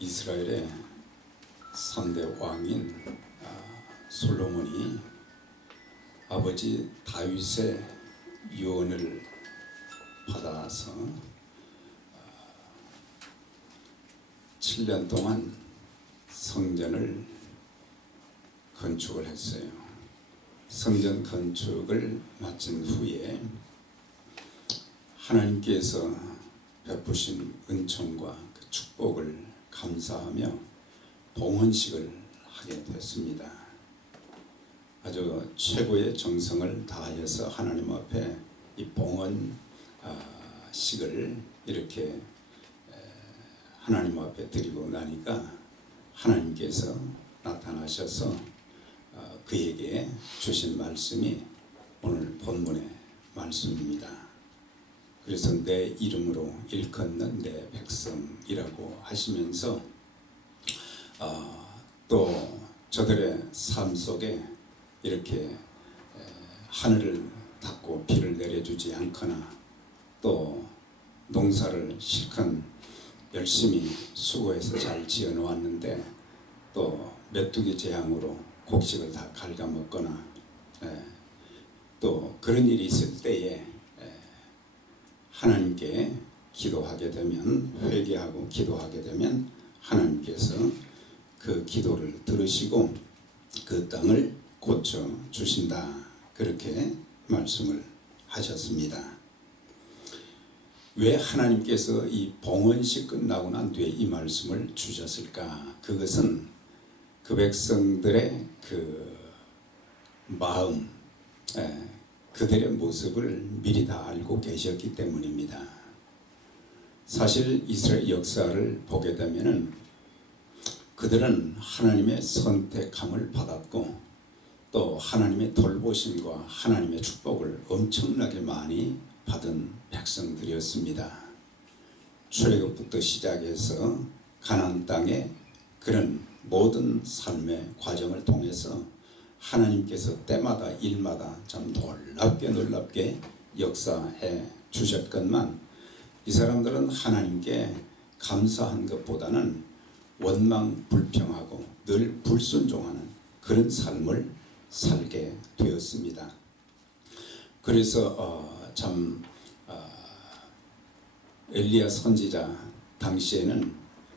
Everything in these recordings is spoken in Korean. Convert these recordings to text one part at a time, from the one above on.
이스라엘의 3대 왕인 솔로몬이 아버지 다윗의 유언을 받아서 7년 동안 성전을 건축을 했어요. 성전 건축을 마친 후에 하나님께서 베푸신 은총과 그 축복을 감사하며 봉헌식을 하게 됐습니다. 아주 최고의 정성을 다해서 하나님 앞에 이 봉헌식을 이렇게 하나님 앞에 드리고 나니까 하나님께서 나타나셔서 그에게 주신 말씀이 오늘 본문의 말씀입니다. 그래서 내 이름으로 일컫는 내 백성이라고 하시면서 또 저들의 삶 속에 이렇게 하늘을 닫고 비를 내려주지 않거나 또 농사를 실컷 열심히 수고해서 잘 지어 놓았는데 또 메뚜기 재앙으로 곡식을 다 갉아먹거나 또 그런 일이 있을 때에 하나님께 기도하게 되면, 회개하고 기도하게 되면 하나님께서 그 기도를 들으시고 그 땅을 고쳐 주신다, 그렇게 말씀을 하셨습니다. 왜 하나님께서 이 봉헌식 끝나고 난 뒤에 이 말씀을 주셨을까? 그것은 그 백성들의 그 마음, 그들의 모습을 미리 다 알고 계셨기 때문입니다. 사실 이스라엘 역사를 보게 되면은 그들은 하나님의 선택함을 받았고 또 하나님의 돌보심과 하나님의 축복을 엄청나게 많이 받은 백성들이었습니다. 출애굽부터 시작해서 가나안 땅의 그런 모든 삶의 과정을 통해서 하나님께서 때마다 일마다 참 놀랍게 역사해 주셨건만 이 사람들은 하나님께 감사한 것보다는 원망불평하고 늘 불순종하는 그런 삶을 살게 되었습니다. 그래서 엘리야 선지자 당시에는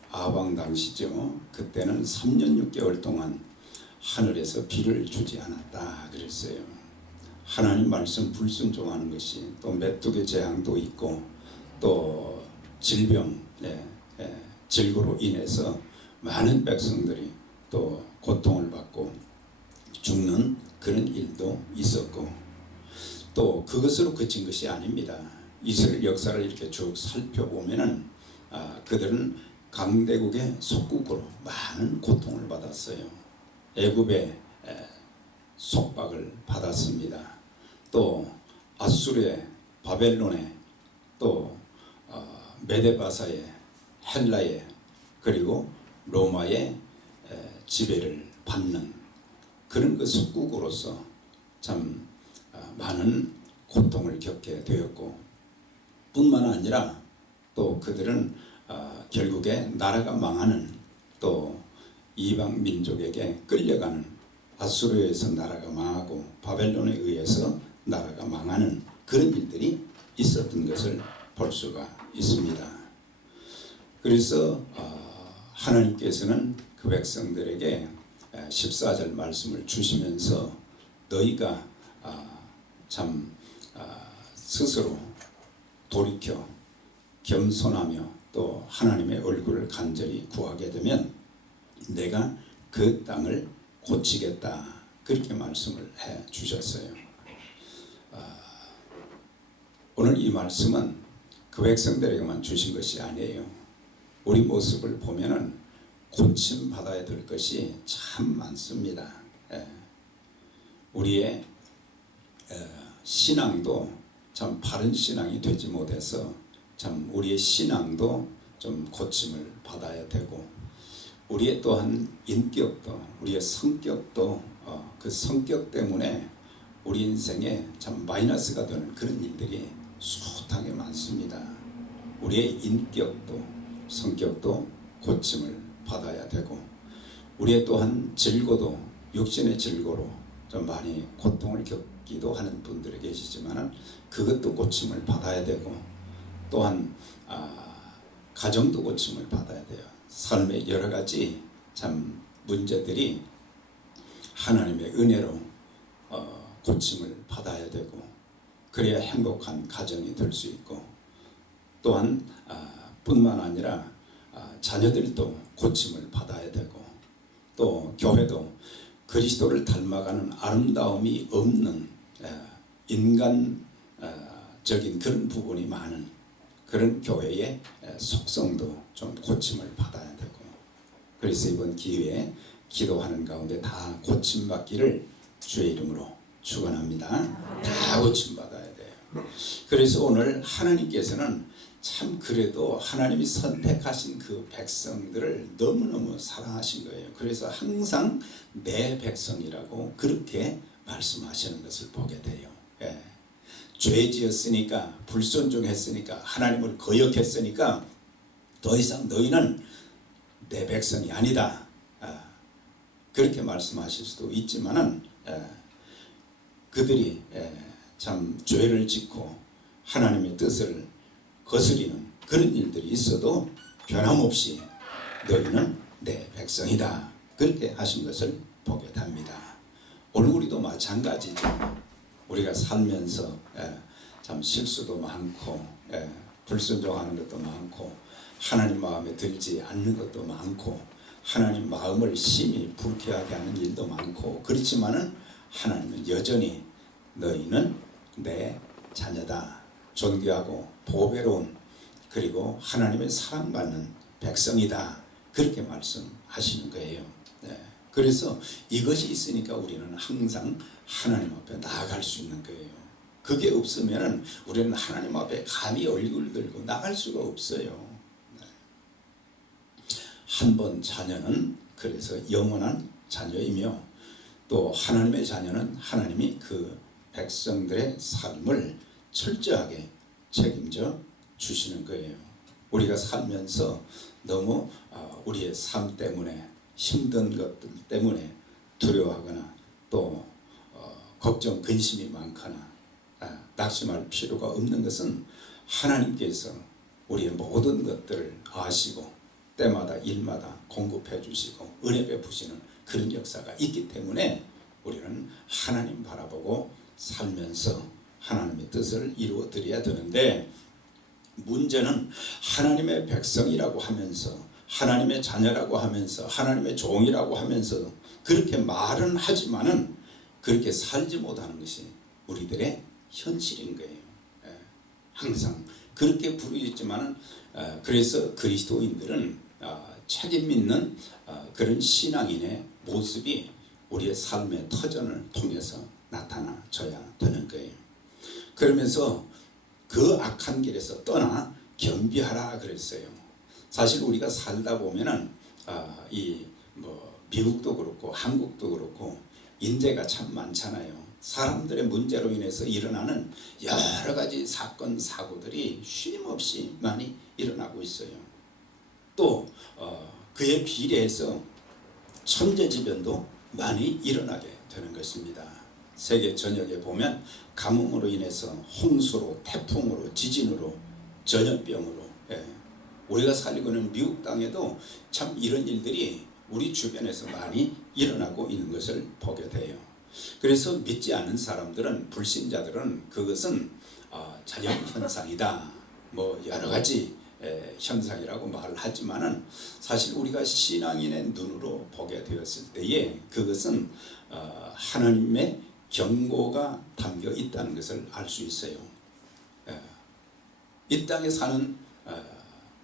아방 당시죠. 그때는 3년 6개월 동안 하늘에서 비를 주지 않았다 그랬어요. 하나님 말씀 불순종하는 것이 또 메뚜기 재앙도 있고 또 질병, 질고로 인해서 많은 백성들이 또 고통을 받고 죽는 그런 일도 있었고 또 그것으로 그친 것이 아닙니다. 이스라엘 역사를 이렇게 쭉 살펴보면은 그들은 강대국의 속국으로 많은 고통을 받았어요. 애굽의 속박을 받았습니다. 또 아수르의, 바벨론의, 또 메데바사의, 헬라의, 그리고 로마의 지배를 받는 그런 그 속국으로서 참 많은 고통을 겪게 되었고 뿐만 아니라 또 그들은 결국에 나라가 망하는 또 이방 민족에게 끌려가는, 아수르에서 나라가 망하고 바벨론에 의해서 나라가 망하는 그런 일들이 있었던 것을 볼 수가 있습니다. 그래서 하나님께서는 그 백성들에게 14절 말씀을 주시면서 너희가 스스로 돌이켜 겸손하며 또 하나님의 얼굴을 간절히 구하게 되면 내가 그 땅을 고치겠다, 그렇게 말씀을 해 주셨어요. 오늘 이 말씀은 그 백성들에게만 주신 것이 아니에요. 우리 모습을 보면은 고침 받아야 될 것이 참 많습니다. 우리의 신앙도 참 바른 신앙이 되지 못해서 참 우리의 신앙도 좀 고침을 받아야 되고 우리의 또한 인격도, 우리의 성격도 그 성격 때문에 우리 인생에 참 마이너스가 되는 그런 일들이 숱하게 많습니다. 우리의 인격도 성격도 고침을 받아야 되고, 우리의 또한 질고도 육신의 질고로 좀 많이 고통을 겪기도 하는 분들이 계시지만은 그것도 고침을 받아야 되고, 또한 가정도 고침을 받아야 돼요. 삶의 여러 가지 참 문제들이 하나님의 은혜로 고침을 받아야 되고, 그래야 행복한 가정이 될 수 있고, 또한 뿐만 아니라 자녀들도 고침을 받아야 되고, 또 교회도 그리스도를 닮아가는 아름다움이 없는 인간적인 그런 부분이 많은 그런 교회의 속성도 좀 고침을 받아야 되고, 그래서 이번 기회에 기도하는 가운데 다 고침받기를 주의 이름으로 축원합니다. 다 고침받아야 돼요. 그래서 오늘 하나님께서는 참 그래도 하나님이 선택하신 그 백성들을 너무너무 사랑하신 거예요. 그래서 항상 내 백성이라고 그렇게 말씀하시는 것을 보게 돼요. 예. 죄 지었으니까, 불순종했으니까, 하나님을 거역했으니까 더 이상 너희는 내 백성이 아니다. 그렇게 말씀하실 수도 있지만은 그들이 참 죄를 짓고 하나님의 뜻을 거스리는 그런 일들이 있어도 변함없이 너희는 내 백성이다. 그렇게 하신 것을 보게 됩니다. 오늘 우리도 마찬가지죠. 우리가 살면서 참 실수도 많고 불순종하는 것도 많고 하나님 마음에 들지 않는 것도 많고 하나님 마음을 심히 불쾌하게 하는 일도 많고, 그렇지만은 하나님은 여전히 너희는 내 자녀다. 존귀하고 보배로운, 그리고 하나님의 사랑받는 백성이다. 그렇게 말씀하시는 거예요. 그래서 이것이 있으니까 우리는 항상 하나님 앞에 나아갈 수 있는 거예요. 그게 없으면 우리는 하나님 앞에 감히 얼굴 들고 나갈 수가 없어요. 한 번 자녀는 그래서 영원한 자녀이며, 또 하나님의 자녀는 하나님이 그 백성들의 삶을 철저하게 책임져 주시는 거예요. 우리가 살면서 너무 우리의 삶 때문에, 힘든 것들 때문에 두려워하거나 또 걱정, 근심이 많거나 낙심할 필요가 없는 것은 하나님께서 우리의 모든 것들을 아시고 때마다 일마다 공급해 주시고 은혜 베푸시는 그런 역사가 있기 때문에 우리는 하나님 바라보고 살면서 하나님의 뜻을 이루어 드려야 되는데, 문제는 하나님의 백성이라고 하면서, 하나님의 자녀라고 하면서, 하나님의 종이라고 하면서 그렇게 말은 하지만은 그렇게 살지 못하는 것이 우리들의 현실인 거예요. 항상 그렇게 부르짖지만은 그래서 그리스도인들은 책임 있는 그런 신앙인의 모습이 우리의 삶의 터전을 통해서 나타나줘야 되는 거예요. 그러면서 그 악한 길에서 떠나 겸비하라 그랬어요. 사실 우리가 살다 보면은 미국도 그렇고 한국도 그렇고 인재가 참 많잖아요. 사람들의 문제로 인해서 일어나는 여러 가지 사건 사고들이 쉼없이 많이 일어나고 있어요. 또 그에 비례해서 천재지변도 많이 일어나게 되는 것입니다. 세계 전역에 보면 가뭄으로 인해서 홍수로, 태풍으로, 지진으로, 전염병으로, 우리가 살고 있는 미국 땅에도 참 이런 일들이 우리 주변에서 많이 일어나고 있는 것을 보게 돼요. 그래서 믿지 않는 사람들은, 불신자들은 그것은 자연현상이다, 뭐 여러 가지 현상이라고 말을 하지만은 사실 우리가 신앙인의 눈으로 보게 되었을 때에 그것은 하나님의 경고가 담겨 있다는 것을 알 수 있어요. 이 땅에 사는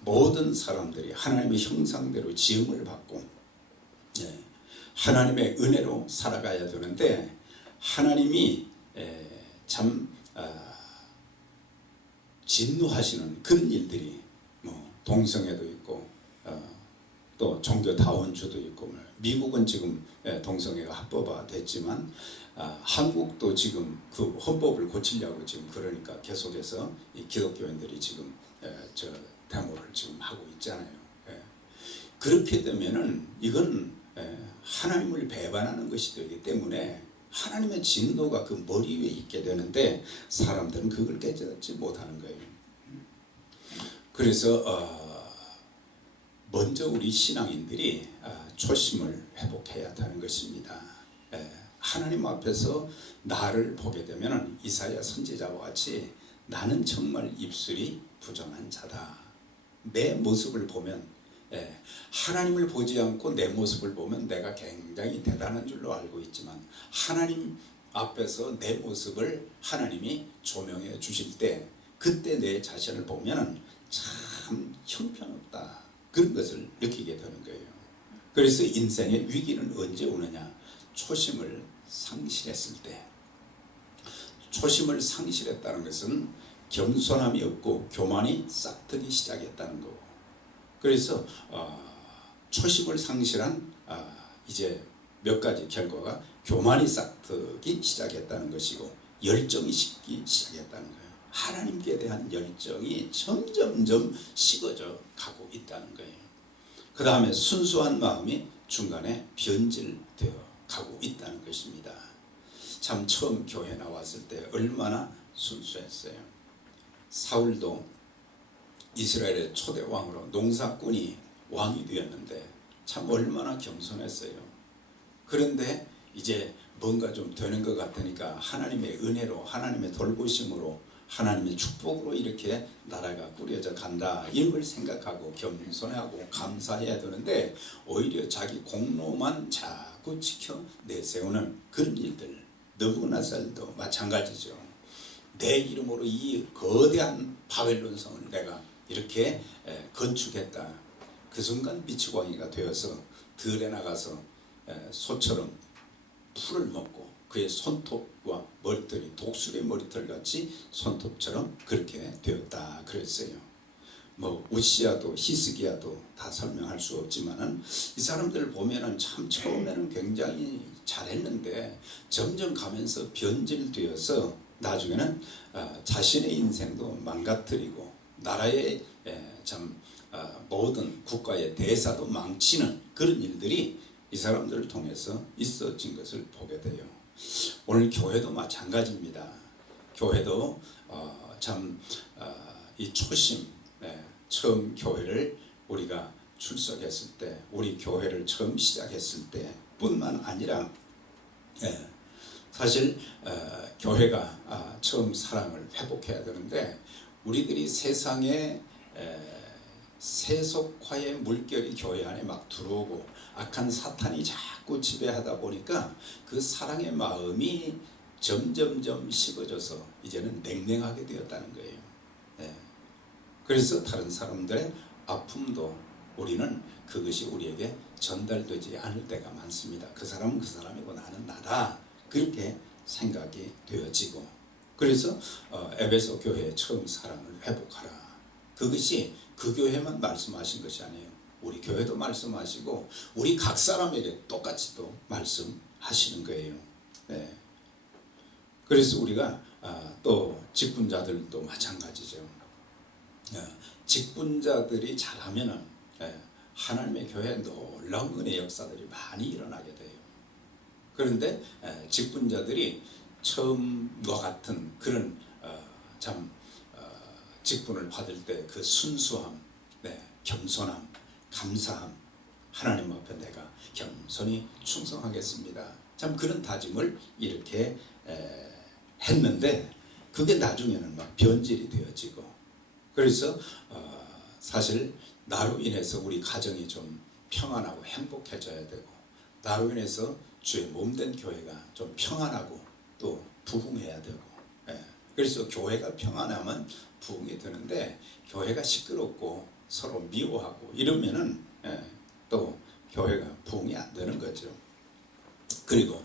모든 사람들이 하나님의 형상대로 지음을 받고 하나님의 은혜로 살아가야 되는데, 하나님이 참 진노하시는 그런 일들이 동성애도 있고 또 종교 다원주도 있고, 미국은 지금 동성애가 합법화됐지만 한국도 지금 그 헌법을 고치려고 지금 그러니까 계속해서 이 기독교인들이 지금 저 데모를 지금 하고 있잖아요. 그렇게 되면은 이건 하나님을 배반하는 것이 되기 때문에 하나님의 진노가 그 머리 위에 있게 되는데 사람들은 그걸 깨닫지 못하는 거예요. 그래서 먼저 우리 신앙인들이 초심을 회복해야 하는 것입니다. 하나님 앞에서 나를 보게 되면 이사야 선지자와 같이 나는 정말 입술이 부정한 자다. 내 모습을 보면 하나님을 보지 않고 내 모습을 보면 내가 굉장히 대단한 줄로 알고 있지만 하나님 앞에서 내 모습을 하나님이 조명해 주실 때 그때 내 자신을 보면 참 형편없다. 그런 것을 느끼게 되는 거예요. 그래서 인생의 위기는 언제 오느냐? 초심을 상실했을 때. 초심을 상실했다는 것은 겸손함이 없고 교만이 싹트기 시작했다는 거고. 그래서 초심을 상실한 이제 몇 가지 결과가 교만이 싹트기 시작했다는 것이고 열정이 식기 시작했다는 거예요. 하나님께 대한 열정이 점점점 식어져 가고 있다는 거예요. 그 다음에 순수한 마음이 중간에 변질되어 가고 있다는 것입니다. 참 처음 교회 나왔을 때 얼마나 순수했어요. 사울도 이스라엘의 초대 왕으로 농사꾼이 왕이 되었는데 참 얼마나 겸손했어요. 그런데 이제 뭔가 좀 되는 것 같으니까 하나님의 은혜로 하나님의 돌보심으로 하나님의 축복으로 이렇게 나라가 꾸려져 간다 이런 걸 생각하고 겸손하고 감사해야 되는데 오히려 자기 공로만 자꾸 지켜 내세우는 그런 일들. 느부갓네살도 마찬가지죠. 내 이름으로 이 거대한 바벨론 성을 내가 이렇게 건축했다. 그 순간 미치광이가 되어서 들에 나가서 소처럼 풀을 먹고 그의 손톱과 머리털이 독수리의 머리털 같이 손톱처럼 그렇게 되었다 그랬어요. 뭐 우시야도 히스기야도 다 설명할 수 없지만은 이 사람들 보면은 참 처음에는 굉장히 잘했는데 점점 가면서 변질되어서 나중에는 자신의 인생도 망가뜨리고 나라의 참 모든 국가의 대사도 망치는 그런 일들이 이 사람들을 통해서 있어진 것을 보게 돼요. 오늘 교회도 마찬가지입니다. 교회도 참 이 초심, 처음 교회를 우리가 출석했을 때, 우리 교회를 처음 시작했을 때 뿐만 아니라 사실 교회가 처음 사랑을 회복해야 되는데 우리들이 세상에 세속화의 물결이 교회 안에 막 들어오고 악한 사탄이 자꾸 지배하다 보니까 그 사랑의 마음이 점점점 식어져서 이제는 냉랭하게 되었다는 거예요. 그래서 다른 사람들의 아픔도 우리는 그것이 우리에게 전달되지 않을 때가 많습니다. 그 사람은 그 사람이고 나는 나다. 그렇게 생각이 되어지고 그래서 에베소 교회의 처음 사랑을 회복하라. 그것이 그 교회만 말씀하신 것이 아니에요. 우리 교회도 말씀하시고 우리 각 사람에게 똑같이 또 말씀하시는 거예요. 그래서 우리가 또 직분자들도 마찬가지죠. 직분자들이 잘하면은 하나님의 교회에 놀라운 은혜 역사들이 많이 일어나게 돼요. 그런데 직분자들이 처음과 같은 그런 참 직분을 받을 때 그 순수함, 겸손함, 감사함, 하나님 앞에 내가 겸손히 충성하겠습니다. 참 그런 다짐을 이렇게 했는데 그게 나중에는 막 변질이 되어지고 그래서 사실 나로 인해서 우리 가정이 좀 평안하고 행복해져야 되고 나로 인해서 주의 몸된 교회가 좀 평안하고 또 부흥해야 되고 그래서 교회가 평안하면 부흥이 되는데 교회가 시끄럽고 서로 미워하고 이러면은 또 교회가 부흥이 안 되는 거죠. 그리고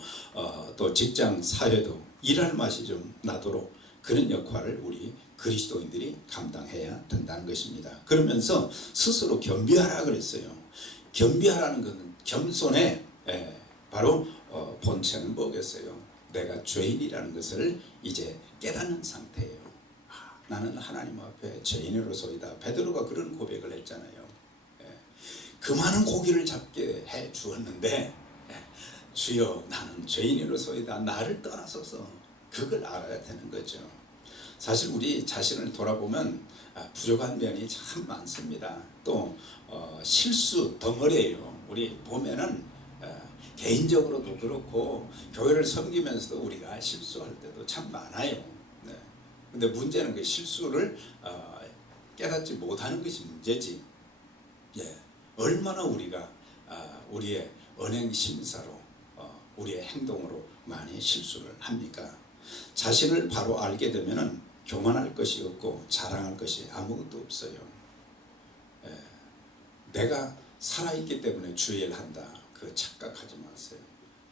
또 직장 사회도 일할 맛이 좀 나도록 그런 역할을 우리 그리스도인들이 감당해야 된다는 것입니다. 그러면서 스스로 겸비하라 그랬어요. 겸비하라는 것은 겸손의 바로 본체는 뭐겠어요? 내가 죄인이라는 것을 이제 깨닫는 상태예요. 나는 하나님 앞에 죄인으로서이다. 베드로가 그런 고백을 했잖아요. 그 많은 고기를 잡게 해 주었는데 주여 나는 죄인으로서이다 나를 떠나소서 그걸 알아야 되는 거죠. 사실 우리 자신을 돌아보면 부족한 면이 참 많습니다. 또 실수 덩어리예요. 우리 보면은 개인적으로도 그렇고 교회를 섬기면서도 우리가 실수할 때도 참 많아요. 네. 근데 문제는 그 실수를 깨닫지 못하는 것이 문제지. 예. 얼마나 우리가 우리의 언행 심사로 우리의 행동으로 많이 실수를 합니까? 자신을 바로 알게 되면은 교만할 것이 없고 자랑할 것이 아무것도 없어요. 예. 내가 살아있기 때문에 주의를 한다. 그 착각하지 마세요.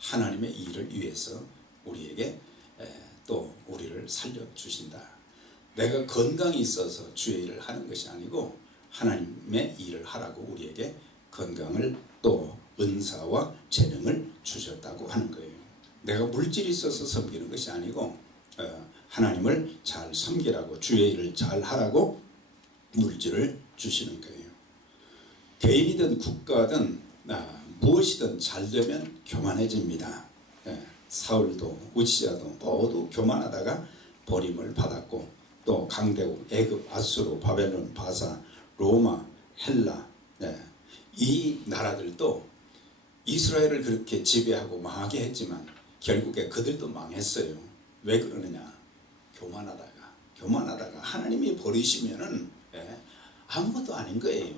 하나님의 일을 위해서 우리에게 또 우리를 살려주신다. 내가 건강이 있어서 주의 일을 하는 것이 아니고 하나님의 일을 하라고 우리에게 건강을 또 은사와 재능을 주셨다고 하는 거예요. 내가 물질이 있어서 섬기는 것이 아니고 하나님을 잘 섬기라고 주의 일을 잘 하라고 물질을 주시는 거예요. 개인이든 국가든 무엇이든 잘 되면 교만해집니다. 사울도 우시야도 모두 교만하다가 버림을 받았고 또 강대국, 애굽, 아수르, 바벨론, 바사, 로마, 헬라 이 나라들도 이스라엘을 그렇게 지배하고 망하게 했지만 결국에 그들도 망했어요. 왜 그러느냐? 교만하다가 하나님이 버리시면은 아무것도 아닌 거예요.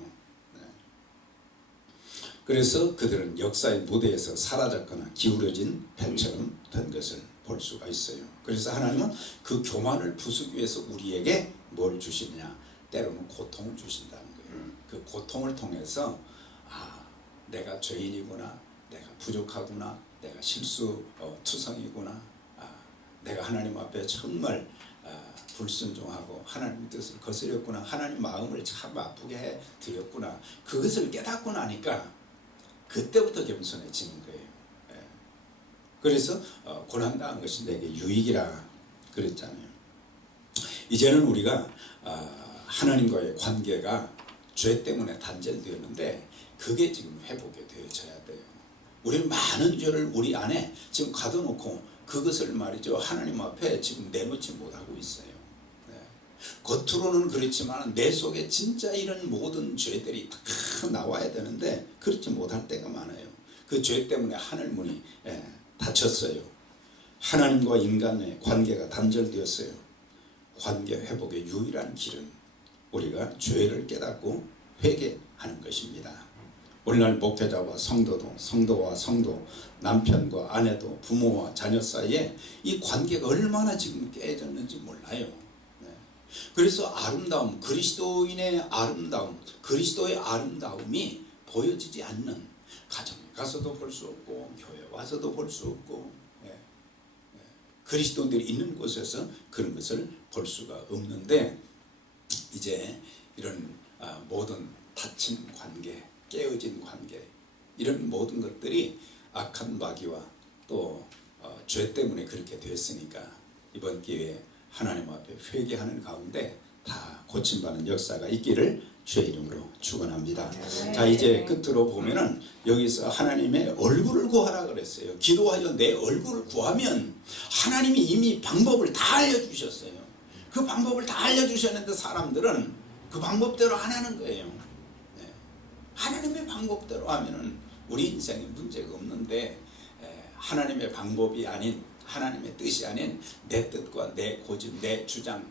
그래서 그들은 역사의 무대에서 사라졌거나 기울어진 펜처럼 된 것을 볼 수가 있어요. 그래서 하나님은 그 교만을 부수기 위해서 우리에게 뭘 주시느냐? 때로는 고통을 주신다는 거예요. 그 고통을 통해서 내가 죄인이구나, 내가 부족하구나, 내가 실수투성이구나, 내가 하나님 앞에 정말 불순종하고 하나님 뜻을 거스렸구나, 하나님 마음을 참 아프게 해드렸구나, 그것을 깨닫고 나니까 그때부터 겸손해지는 거예요. 그래서 고난당한 것이 내게 유익이라 그랬잖아요. 이제는 우리가 하나님과의 관계가 죄 때문에 단절되었는데 그게 지금 회복이 되어져야 돼요. 우리는 많은 죄를 우리 안에 지금 가둬놓고 그것을 말이죠 하나님 앞에 지금 내놓지 못하고 있어요. 겉으로는 그렇지만 내 속에 진짜 이런 모든 죄들이 다 나와야 되는데 그렇지 못할 때가 많아요. 그 죄 때문에 하늘 문이 닫혔어요. 하나님과 인간의 관계가 단절되었어요. 관계 회복의 유일한 길은 우리가 죄를 깨닫고 회개하는 것입니다. 오늘날 목회자와 성도도, 성도와 성도, 남편과 아내도, 부모와 자녀 사이에 이 관계가 얼마나 지금 깨졌는지 몰라요. 그래서 아름다움, 그리스도인의 아름다움, 그리스도의 아름다움이 보여지지 않는 가정에 가서도 볼 수 없고 교회 와서도 볼 수 없고 그리스도인들이 있는 곳에서 그런 것을 볼 수가 없는데 이제 이런 모든 닫힌 관계, 깨어진 관계 이런 모든 것들이 악한 마귀와 또 죄 때문에 그렇게 됐으니까 이번 기회에 하나님 앞에 회개하는 가운데 다 고침받는 역사가 있기를 주의 이름으로 축원합니다. 자 이제 끝으로 보면은 여기서 하나님의 얼굴을 구하라 그랬어요. 기도하여 내 얼굴을 구하면 하나님이 이미 방법을 다 알려주셨어요. 그 방법을 다 알려주셨는데 사람들은 그 방법대로 안 하는 거예요. 하나님의 방법대로 하면은 우리 인생에 문제가 없는데 하나님의 방법이 아닌 하나님의 뜻이 아닌 내 뜻과 내 고집, 내 주장,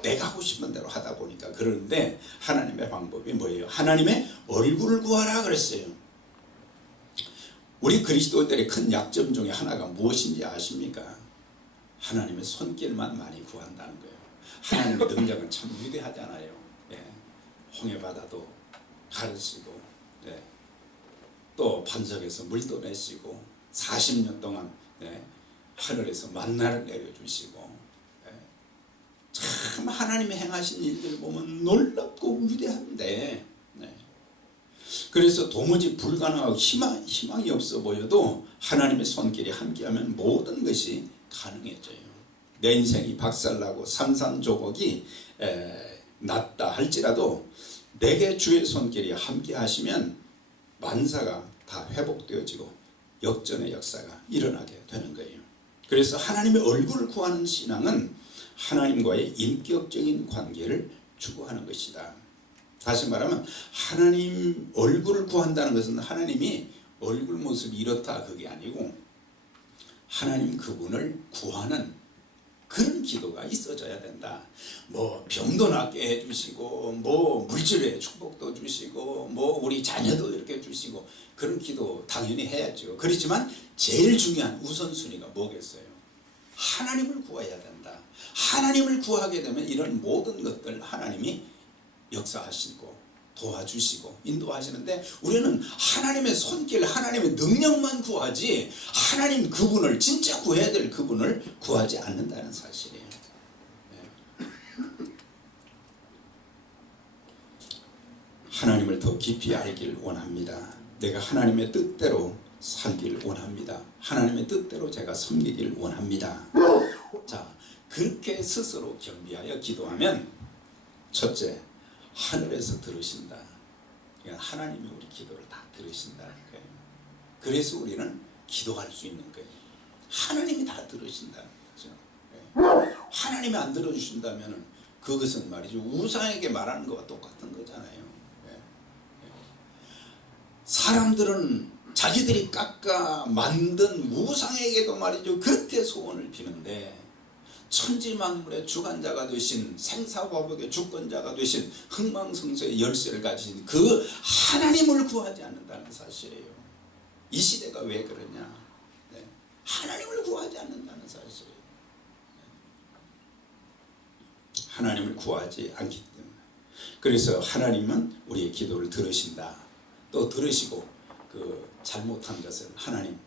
내가 하고 싶은 대로 하다 보니까 그러는데 하나님의 방법이 뭐예요? 하나님의 얼굴을 구하라 그랬어요. 우리 그리스도인들의 큰 약점 중에 하나가 무엇인지 아십니까? 하나님의 손길만 많이 구한다는 거예요. 하나님의 능력은 참 위대하잖아요. 홍해바다도 가르치고 또 반석에서 물도 내시고 40년 동안 하늘에서 만나를 내려주시고 참 하나님의 행하신 일들 보면 놀랍고 위대한데 그래서 도무지 불가능하고 희망이 없어 보여도 하나님의 손길이 함께하면 모든 것이 가능해져요. 내 인생이 박살나고 산산조복이 났다 할지라도 내게 주의 손길이 함께 하시면 만사가 다 회복되어지고 역전의 역사가 일어나게 되는 거예요. 그래서 하나님의 얼굴을 구하는 신앙은 하나님과의 인격적인 관계를 추구하는 것이다. 다시 말하면 하나님 얼굴을 구한다는 것은 하나님이 얼굴 모습이 이렇다 그게 아니고 하나님 그분을 구하는 그런 기도가 있어져야 된다. 뭐 병도 낫게 해주시고 뭐 물질의 축복도 주시고 뭐 우리 자녀도 이렇게 주시고 그런 기도 당연히 해야죠. 그렇지만 제일 중요한 우선순위가 뭐겠어요? 하나님을 구해야 된다. 하나님을 구하게 되면 이런 모든 것들 하나님이 역사하시고 도와주시고 인도하시는데 우리는 하나님의 손길 하나님의 능력만 구하지 하나님 그분을 진짜 구해야 될 그분을 구하지 않는다는 사실이에요. 네. 하나님을 더 깊이 알길 원합니다. 내가 하나님의 뜻대로 살길 원합니다. 하나님의 뜻대로 제가 섬기길 원합니다. 자, 그렇게 스스로 겸비하여 기도하면 첫째, 하늘에서 들으신다. 그러니까 하나님이 우리 기도를 다 들으신다는 거예요. 그래서 우리는 기도할 수 있는 거예요. 하나님이 다 들으신다는 거죠. 네. 하나님이 안 들어주신다면 그것은 말이죠. 우상에게 말하는 것과 똑같은 거잖아요. 네. 네. 사람들은 자기들이 깎아 만든 우상에게도 말이죠. 그렇게 소원을 비는데 천지만물의 주관자가 되신 생사화복의 주권자가 되신 흥망성쇠의 열쇠를 가진 그 하나님을 구하지 않는다는 사실이에요. 이 시대가 왜 그러냐? 네. 하나님을 구하지 않는다는 사실이에요. 네. 하나님을 구하지 않기 때문에. 그래서 하나님은 우리의 기도를 들으신다. 또 들으시고 그 잘못한 것을 하나님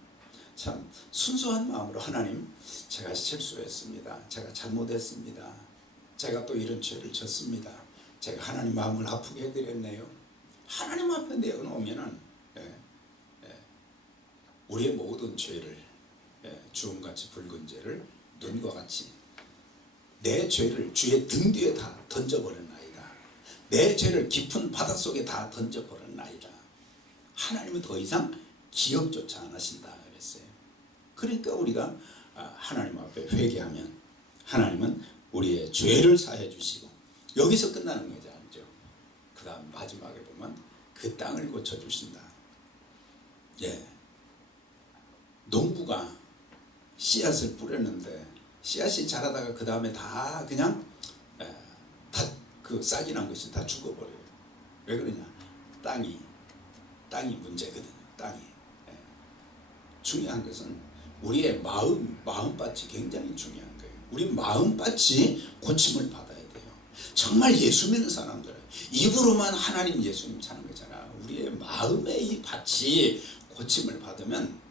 참 순수한 마음으로 하나님 제가 실수했습니다. 제가 잘못했습니다. 제가 또 이런 죄를 졌습니다. 제가 하나님 마음을 아프게 해드렸네요. 하나님 앞에 내어놓으면은 우리의 모든 죄를 주홍같이 붉은 죄를 눈과 같이 내 죄를 주의 등 뒤에 다 던져버렸나이다. 내 죄를 깊은 바닷속에 다 던져버렸나이다. 하나님은 더 이상 기억조차 안 하신다 그랬어요. 그러니까 우리가 하나님 앞에 회개하면 하나님은 우리의 죄를 사해 주시고 여기서 끝나는 거지 않죠. 그 다음 마지막에 보면 그 땅을 고쳐주신다. 예. 농부가 씨앗을 뿌렸는데 씨앗이 자라다가 그 다음에 다 그냥 다 그 싹이 난 것이 다 죽어버려요. 왜 그러냐? 땅이 문제거든요. 땅이. 예. 중요한 것은 우리의 마음밭이 굉장히 중요한 거예요. 우리 마음밭이 고침을 받아야 돼요. 정말 예수 믿는 사람들은 입으로만 하나님 예수님 사는 거잖아. 우리의 마음의 이 밭이 고침을 받으면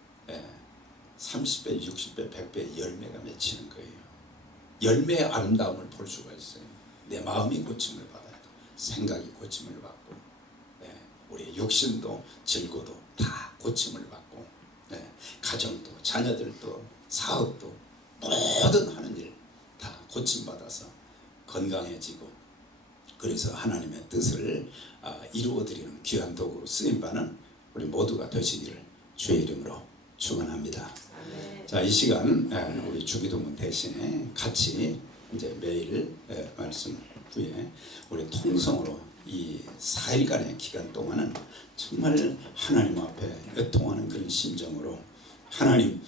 30배, 60배, 100배 열매가 맺히는 거예요. 열매의 아름다움을 볼 수가 있어요. 내 마음이 고침을 받아야 돼. 생각이 고침을 받고 우리의 육신도 질고도 다 고침을 받고 가정도 자녀들도 사업도 모든 하는 일 다 고침받아서 건강해지고 그래서 하나님의 뜻을 이루어드리는 귀한 도구로 쓰임받는 우리 모두가 되시기를 주의 이름으로 축원합니다. 자, 이 시간 우리 주기도문 대신에 같이 이제 매일 말씀 후에 우리 통성으로 이 4일간의 기간 동안은 정말 하나님 앞에 애통하는 그런 심정으로 하나님